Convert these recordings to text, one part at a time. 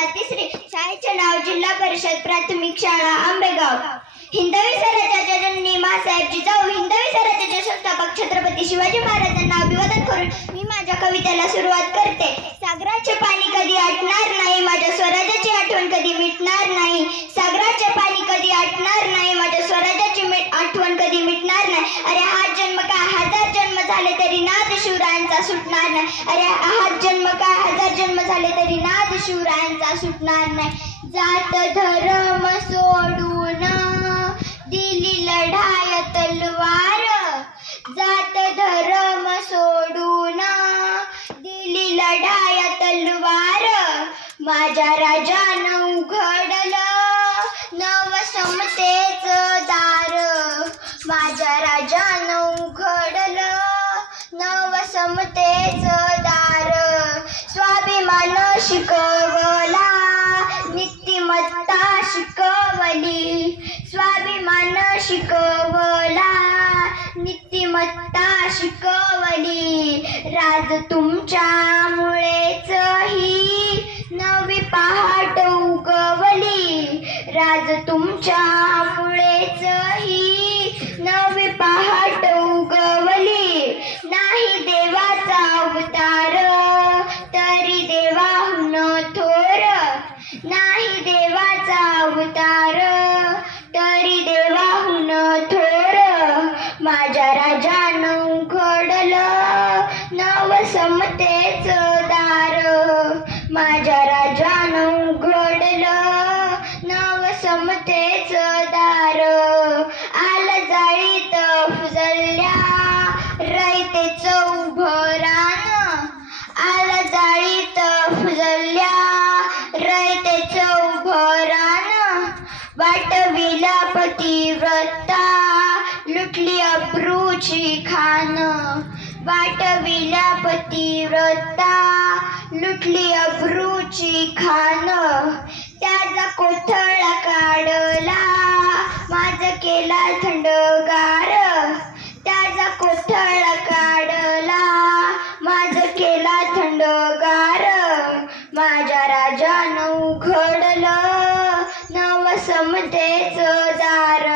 इयत्ता तिसरी शाळेचे नाव जिल्हा परिषद प्राथमिक शाळा आंबेगाव. हिंदवी स्वराज्याच्या जननी मासाहेब जिजाऊ हिंदवी स्वराज्याचे संस्थापक छत्रपती शिवाजी महाराजांना अभिवादन करून मी माझ्या कवितेला सुरुवात करते. सागराचे पाणी कधी आटणार नाही माझ्या स्वराज्याची आठवण कधी मिटणार नाही सागराचे पाणी कधी आटणार नाही माझ्या स्वराज्याची मिट- आठवण कधी मिटणार नाही अरे हा जन्म काय हजार जन्म झाले तरी नाद शिवरायांचा सुटणार नाही. अरे हा जन्म काय? हजार जन्म झाले तरी नाद शिवरायांचा सुटणार नाही. जात धर्म सोडून दिली लढाय तलवार. जात धर्म शिकवली. राज तुमच्यामुळेच ही नवी पहाट उगवली. राज तुमच्यामुळेच ही नवी पहाट उगवली. नाही देवाचा अवतार तरी देवाहून थोर. नाही समतेच दार. माझ्या राजान उघडलं नव समतेच दार. आलं जाळीत फुजल्या रयतेच उभं रान आलं जाळीत फुजल्या रयतेच उभं रान वाटविला पतिव्रता लुटली अब्रूची खान. वाटविला पतिव्रता लुटली अब्रूची खान त्याचा कोथळा काढला माझ केला थंडगार. त्याचा कोथळा काढला माझ केला थंडगार. माझ्या राजानं उघडलं नव समतेच दार.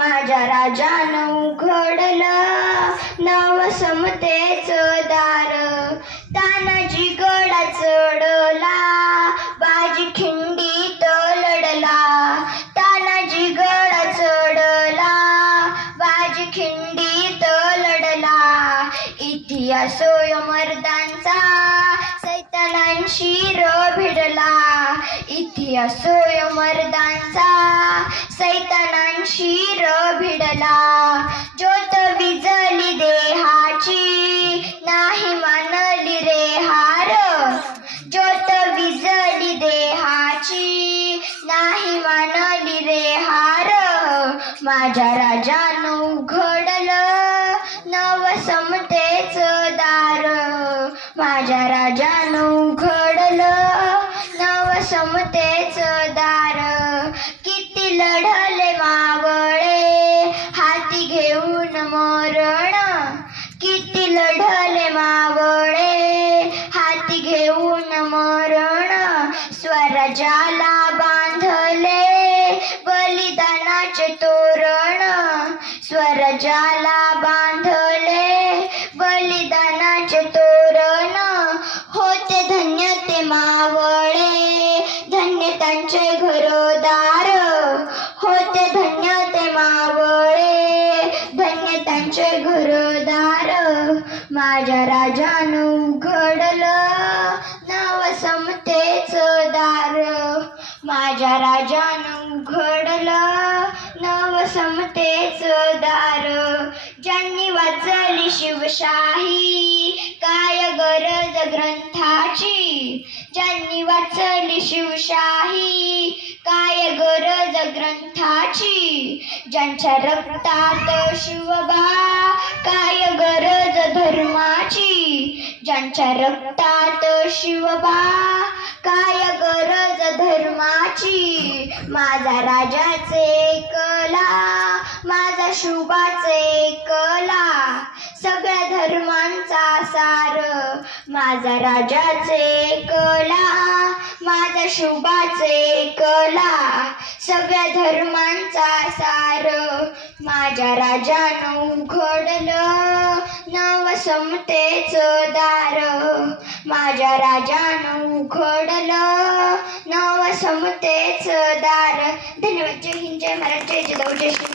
माझ्या राजा उघडलं. नव समतेच दार तानाजी गडा चढला. बाजी खिंडीत लढला. तानाजी गडा चढला. बाजी खिंडीत लढला. इतिहास मर्दांचा सैतानांशी र भिडला. इतिहास मर्दांचा. सैतानांशी र भिडला ज्योत विजली देहाची नाही मानली रे हार. ज्योत विजली देहाची नाही मानली रे हार. माझ्या राजानं उघडलं समतेच दार. किती लढले मावळे हाती घेऊन मरण. किती लढले मावळे हाती घेऊन मरण. स्वराज्याला बांधले बलिदानाचे तोरण. स्वराज्याला माझ्या राजान उघडलं. नाव समतेच दार. माझ्या राजान उघडलं. नाव समतेच दार. ज्यांनी वाचली शिवशाही काय गरज ग्रंथाची? ज्यांनी वाचली शिवशाही गरज ग्रंथाची ज्यांच्या रक्तात शिवबा काय गरज धर्माची? ज्यांच्या रक्तात शिवबा काय गरज धर्माची? माझा राजाचे कला माझा शुभाचे कला सगळ्या धर्मांचा सार. माझा राजाचे कला माझा शुभाचे कला. सगळ्या धर्मांचा सार. माझ्या राजानं उघडलं नव समतेच दार. माझ्या राजानं उघडलं नव समतेच दार. धन्यवाद. जय हिंद जय महाराज जय जिजाऊ जय श्री